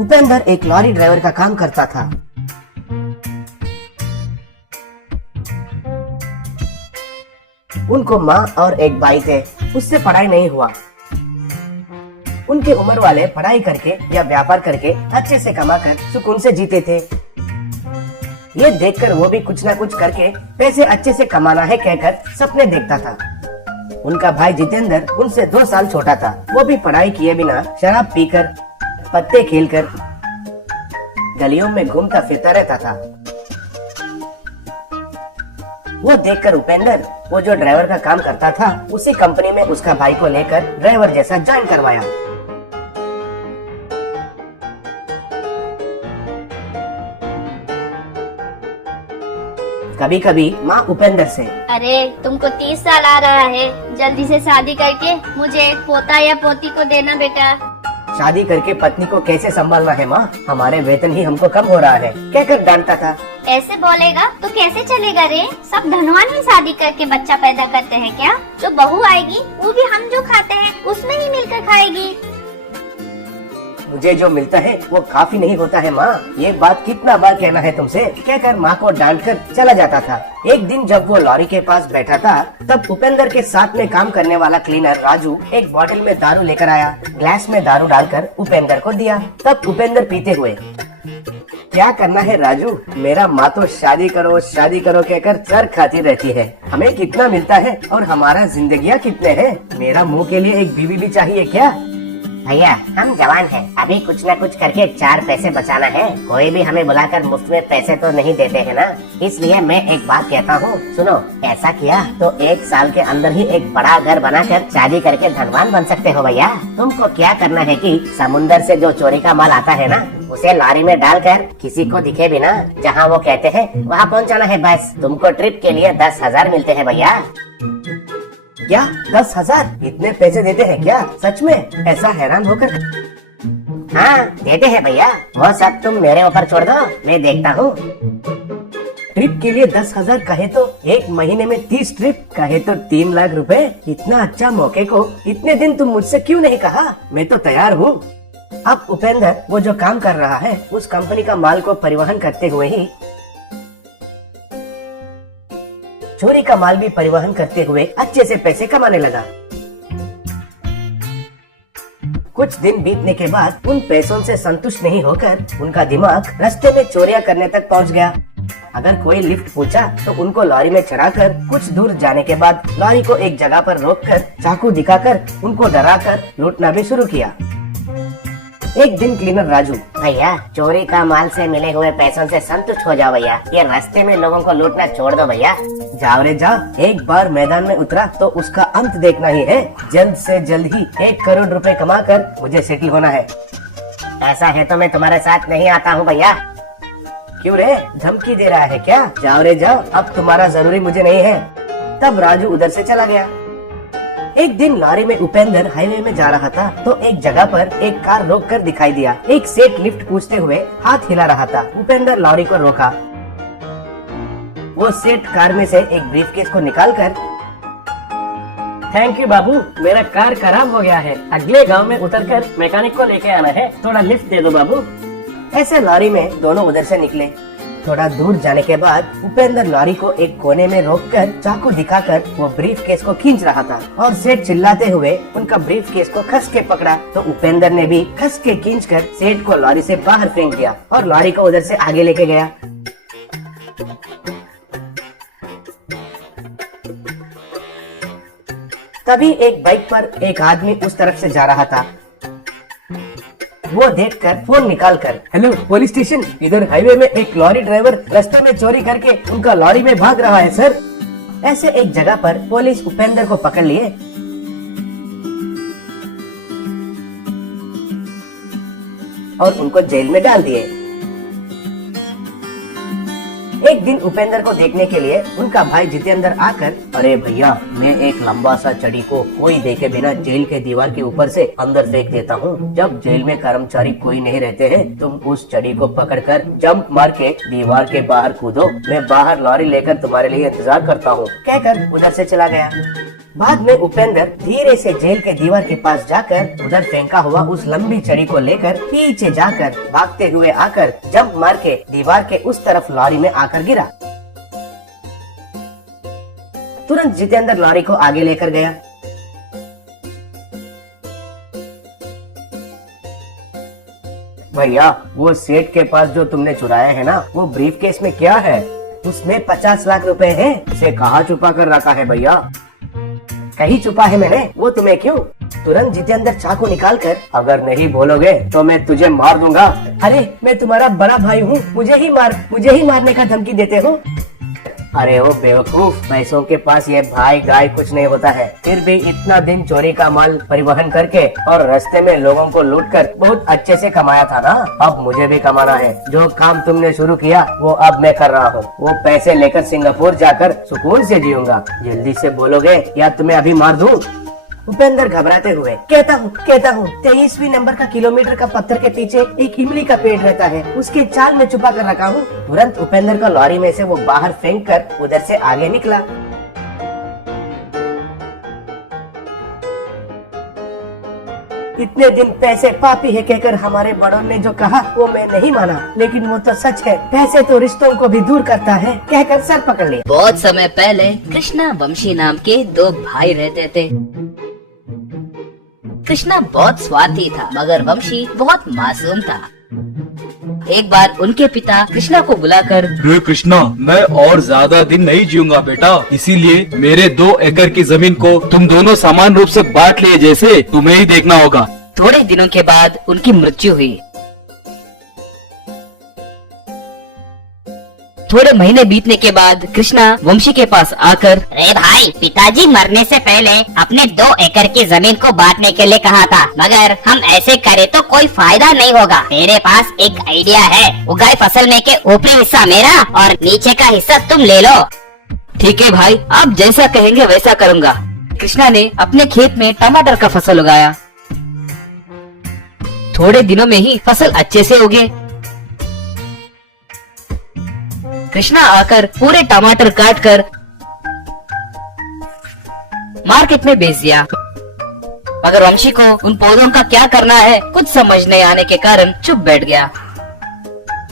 उपेंद्र एक lorry driver का काम करता था। उनको माँ और एक भाई थे। उससे पढ़ाई नहीं हुआ। उनके उम्र वाले पढ़ाई करके या व्यापार करके अच्छे से कमाकर सुकून से जीते थे। ये देखकर वो भी कुछ ना कुछ करके पैसे अच्छे से कमाना है कहकर सपने देखता था। उनका भाई जितेंद्र उनसे 2 साल छोटा था। वो भी पढ़ाई किए बिना शराब पीकर, पत्ते खेलकर गलियों में घूमता फिरता रहता था। वो देखकर उपेंद्र, वो जो ड्राइवर का काम करता था, उसी कंपनी में उसका भाई को लेकर ड्राइवर जैसा ज्वाइन करवाया। कभी कभी माँ उपेंद्र से, अरे तुमको 30 साल आ रहा है, जल्दी से शादी करके मुझे एक पोता या पोती को देना बेटा। शादी करके पत्नी को कैसे संभालना है माँ, हमारे वेतन ही हमको कम हो रहा है कहकर डांटता था। ऐसे बोलेगा तो कैसे चलेगा रे? सब धनवान ही शादी करके बच्चा पैदा करते हैं क्या? जो बहू आएगी वो भी हम जो खाते हैं उसमें ही मिलकर खाएगी। मुझे जो मिलता है वो काफी नहीं होता है माँ, ये बात कितना बार कहना है तुमसे कहकर माँ को डांट कर चला जाता था। एक दिन जब वो लॉरी के पास बैठा था, तब उपेंद्र के साथ में काम करने वाला क्लीनर राजू एक बोतल में दारू लेकर आया। ग्लास में दारू डालकर उपेंद्र को दिया। तब उपेंद्र पीते हुए, क्या करना है राजू, मेरा माँ तो शादी करो कहकर सर खाती रहती है। हमें कितना मिलता है और हमारा जिंदगियाँ कितने हैं? मेरा मुँह के लिए एक बीवी भी चाहिए क्या? भैया हम जवान हैं, अभी कुछ न कुछ करके 4 पैसे बचाना है। कोई भी हमें बुलाकर मुफ्त में पैसे तो नहीं देते हैं ना, इसलिए मैं एक बात कहता हूँ, सुनो। ऐसा किया तो 1 साल के अंदर ही एक बड़ा घर बनाकर शादी करके धनवान बन सकते हो भैया। तुमको क्या करना है कि समुंदर से जो चोरी का माल आता है ना, उसे लॉरी में डालकर किसी को दिखे बिना जहाँ वो कहते हैं वहाँ पहुँचाना है बस। तुमको ट्रिप के लिए 10,000 मिलते हैं भैया। क्या 10,000? इतने पैसे देते हैं क्या सच में? ऐसा हैरान होकर, हाँ देते हैं भैया, वो सब तुम मेरे ऊपर छोड़ दो, मैं देखता हूँ। ट्रिप के लिए 10,000 कहे तो 1 महीने में 30 ट्रिप, कहे तो 3 लाख रुपए। इतना अच्छा मौके को इतने दिन तुम मुझसे क्यों नहीं कहा? मैं तो तैयार हूँ। अब उपेंद्र वो जो काम कर रहा है, उस कंपनी का माल को परिवहन करते हुए ही चोरी का माल भी परिवहन करते हुए अच्छे से पैसे कमाने लगा। कुछ दिन बीतने के बाद उन पैसों से संतुष्ट नहीं होकर उनका दिमाग रास्ते में चोरियां करने तक पहुंच गया। अगर कोई लिफ्ट पूछा तो उनको लॉरी में चढ़ाकर कुछ दूर जाने के बाद लॉरी को एक जगह पर रोककर चाकू दिखाकर उनको डराकर लूटना भी शुरू किया। एक दिन क्लीनर राजू, भैया चोरी का माल से मिले हुए पैसों से संतुष्ट हो जाओ भैया, ये रास्ते में लोगों को लूटना छोड़ दो भैया। जाओ रे जाओ, एक बार मैदान में उतरा तो उसका अंत देखना ही है। जल्द से जल्द ही 1 करोड़ रुपए कमाकर मुझे सेटल होना है। ऐसा है तो मैं तुम्हारे साथ नहीं आता हूँ भैया। क्यों रे, धमकी दे रहा है क्या? जाओ रे जाओ, अब तुम्हारा जरूरी मुझे नहीं है। तब राजू उधर से चला गया। एक दिन लॉरी में उपेंद्र हाईवे में जा रहा था तो एक जगह पर एक कार रोककर दिखाई दिया। एक सेठ लिफ्ट पूछते हुए हाथ हिला रहा था। उपेंद्र लॉरी को रोका। वो सेठ कार में से एक ब्रीफकेस को निकालकर, थैंक यू बाबू, मेरा कार खराब हो गया है, अगले गांव में उतरकर मैकेनिक को लेके आना है, थोड़ा लिफ्ट दे दो बाबू। ऐसे लॉरी में दोनों उधर से निकले। थोड़ा दूर जाने के बाद उपेंद्र लॉरी को एक कोने में रोककर चाकू दिखाकर वो ब्रीफकेस को खींच रहा था और सेठ चिल्लाते हुए उनका ब्रीफकेस को खस के पकड़ा तो उपेंद्र ने भी खस के खींचकर सेठ को लॉरी से बाहर फेंक दिया और लॉरी को उधर से आगे लेके गया। तभी एक बाइक पर एक आदमी उस तरफ से जा रहा था। वो देखकर फोन निकालकर, हेलो पुलिस स्टेशन, इधर हाईवे में एक लॉरी ड्राइवर रास्ते में चोरी करके उनका लॉरी में भाग रहा है सर। ऐसे एक जगह पर पुलिस उपेंद्र को पकड़ लिए और उनको जेल में डाल दिए। एक दिन उपेंद्र को देखने के लिए उनका भाई जितेंद्र आकर, अरे भैया मैं एक लंबा सा चढ़ी को कोई देखे बिना जेल के दीवार के ऊपर से अंदर फेंक देता हूँ। जब जेल में कर्मचारी कोई नहीं रहते हैं, तुम उस चढ़ी को पकड़कर जंप मार के दीवार के बाहर कूदो, मैं बाहर लॉरी लेकर तुम्हारे लिए इंतजार करता हूँ कहकर उधर से चला गया। बाद में उपेंद्र धीरे से जेल के दीवार के पास जाकर उधर फेंका हुआ उस लंबी छड़ी को लेकर पीछे जाकर भागते हुए आकर जंप मार के दीवार के उस तरफ लॉरी में आकर गिरा। तुरंत जितेंद्र लॉरी को आगे लेकर गया। भैया, वो सेठ के पास जो तुमने चुराया है ना, वो ब्रीफ केस में क्या है? उसमें 50 लाख रुपए हैं। उसे कहाँ छुपा कर रखा है भैया? कहीं छुपा है मैंने, वो तुम्हें क्यों? तुरंत जितेंद्र चाकू निकाल कर, अगर नहीं बोलोगे तो मैं तुझे मार दूंगा। अरे मैं तुम्हारा बड़ा भाई हूँ, मुझे ही मारने का धमकी देते हो? अरे ओ बेवकूफ, पैसों के पास ये भाई गाय कुछ नहीं होता है। फिर भी इतना दिन चोरी का माल परिवहन करके और रास्ते में लोगों को लूटकर बहुत अच्छे से कमाया था ना। अब मुझे भी कमाना है। जो काम तुमने शुरू किया वो अब मैं कर रहा हूँ। वो पैसे लेकर सिंगापुर जाकर सुकून से जीऊंगा। जल्दी से बोलोगे या तुम्हें अभी मार दूँ? उपेंद्र घबराते हुए कहता हूँ 23वीं नंबर का किलोमीटर का पत्थर के पीछे एक इमली का पेड़ रहता है, उसके चाल में छुपा कर रखा हूँ। तुरंत उपेंद्र को लॉरी में से वो बाहर फेंक कर उधर से आगे निकला। इतने दिन पैसे पापी है कहकर हमारे बड़ों ने जो कहा वो मैं नहीं माना, लेकिन वो तो सच है। पैसे तो रिश्तों को भी दूर करता है कहकर सर पकड़ लिया। बहुत समय पहले कृष्णा वंशी नाम के दो भाई रहते थे। कृष्णा बहुत स्वार्थी था मगर वंशी बहुत मासूम था। एक बार उनके पिता कृष्णा को बुलाकर, हे कृष्णा, मैं और ज्यादा दिन नहीं जीऊंगा बेटा, इसीलिए मेरे 2 एकड़ की जमीन को तुम दोनों समान रूप से बांट लिए, जैसे तुम्हें ही देखना होगा। थोड़े दिनों के बाद उनकी मृत्यु हुई। थोड़े महीने बीतने के बाद कृष्णा वंशी के पास आकर, अरे भाई, पिताजी मरने से पहले अपने 2 एकड़ की जमीन को बांटने के लिए कहा था, मगर हम ऐसे करें तो कोई फायदा नहीं होगा। मेरे पास एक आइडिया है। उगाई फसल में के ऊपरी हिस्सा मेरा और नीचे का हिस्सा तुम ले लो। ठीक है भाई, आप जैसा कहेंगे वैसा करूँगा। कृष्णा ने अपने खेत में टमाटर का फसल उगाया। थोड़े दिनों में ही फसल अच्छे से उगे। कृष्णा आकर पूरे टमाटर काट कर मार्केट में बेच दिया, मगर वंशी को उन पौधों का क्या करना है कुछ समझ नहीं आने के कारण चुप बैठ गया।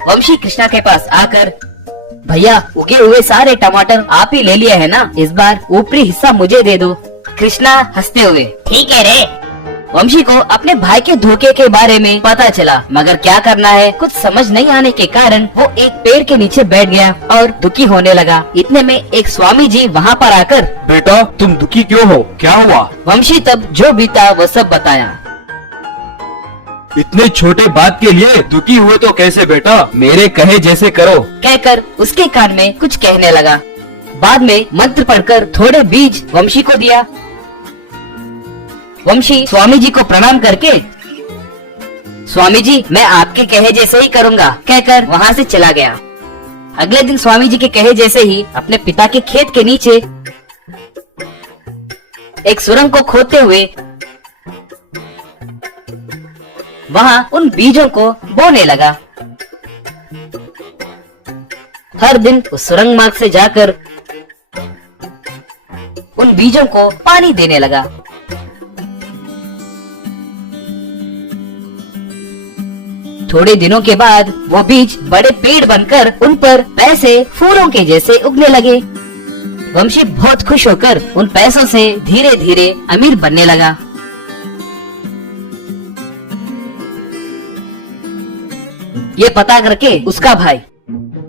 वंशी कृष्णा के पास आकर, भैया, उगे हुए सारे टमाटर आप ही ले लिए है ना, इस बार ऊपरी हिस्सा मुझे दे दो। कृष्णा हंसते हुए, ठीक है रे। वंशी को अपने भाई के धोखे के बारे में पता चला, मगर क्या करना है कुछ समझ नहीं आने के कारण वो एक पेड़ के नीचे बैठ गया और दुखी होने लगा। इतने में एक स्वामी जी वहाँ पर आकर, बेटा, तुम दुखी क्यों हो? क्या हुआ? वंशी तब जो बीता वो सब बताया। इतने छोटे बात के लिए दुखी हुए तो कैसे बेटा? मेरे कहे जैसे करो। कहकर उसके कान में कुछ कहने लगा। बाद में मंत्र पढ़कर थोड़े बीज वंशी को दिया। वंशी स्वामी जी को प्रणाम करके, स्वामी जी, मैं आपके कहे जैसे ही करूँगा कहकर वहाँ से चला गया। अगले दिन स्वामी जी के कहे जैसे ही अपने पिता के खेत के नीचे एक सुरंग को खोदते हुए वहाँ उन बीजों को बोने लगा। हर दिन उस सुरंग मार्ग से जाकर उन बीजों को पानी देने लगा। थोड़े दिनों के बाद वो बीज बड़े पेड़ बनकर उन पर पैसे फूलों के जैसे उगने लगे। वंशी बहुत खुश होकर उन पैसों से धीरे धीरे अमीर बनने लगा। ये पता करके उसका भाई,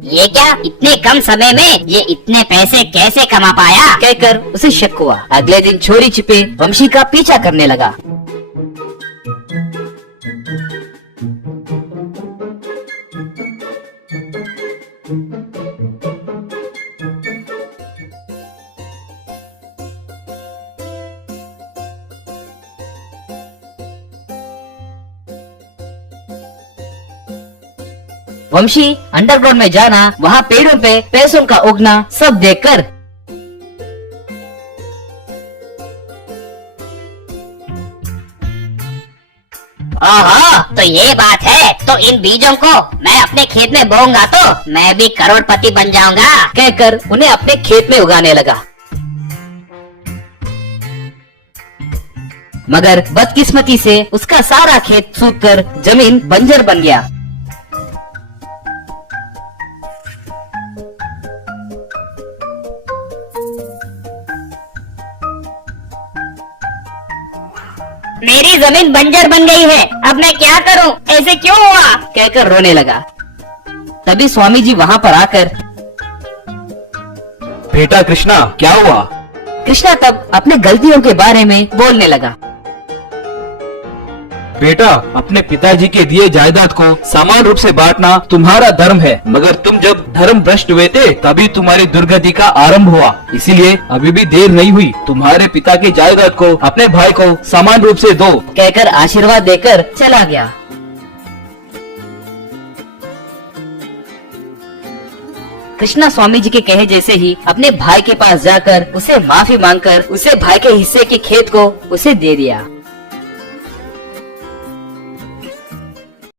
ये क्या, इतने कम समय में ये इतने पैसे कैसे कमा पाया? कहकर उसे शक हुआ। अगले दिन चोरी छिपे वंशी का पीछा करने लगा। वंशी अंडरग्राउंड में जाना, वहाँ पेड़ों पे पैसों का उगना सब देखकर ओहो, तो ये बात है। तो इन बीजों को मैं अपने खेत में बोऊंगा तो मैं भी करोड़पति बन जाऊंगा। कहकर उन्हें अपने खेत में उगाने लगा। मगर बदकिस्मती से उसका सारा खेत सूखकर जमीन बंजर बन गया। मेरी जमीन बंजर बन गई है, अब मैं क्या करूं? ऐसे क्यों हुआ? कहकर रोने लगा। तभी स्वामी जी वहाँ पर आकर, बेटा कृष्णा, क्या हुआ? कृष्णा तब अपने गलतियों के बारे में बोलने लगा। बेटा, अपने पिताजी के दिए जायदाद को समान रूप से बांटना तुम्हारा धर्म है, मगर तुम जब धर्म भ्रष्ट हुए थे तभी तुम्हारी दुर्गति का आरंभ हुआ। इसीलिए अभी भी देर नहीं हुई, तुम्हारे पिता की जायदाद को अपने भाई को समान रूप से दो। कहकर आशीर्वाद देकर चला गया। कृष्णा स्वामी जी के कहे जैसे ही अपने भाई के पास जाकर उसे माफी मांगकर उसे भाई के हिस्से के खेत को उसे दे दिया।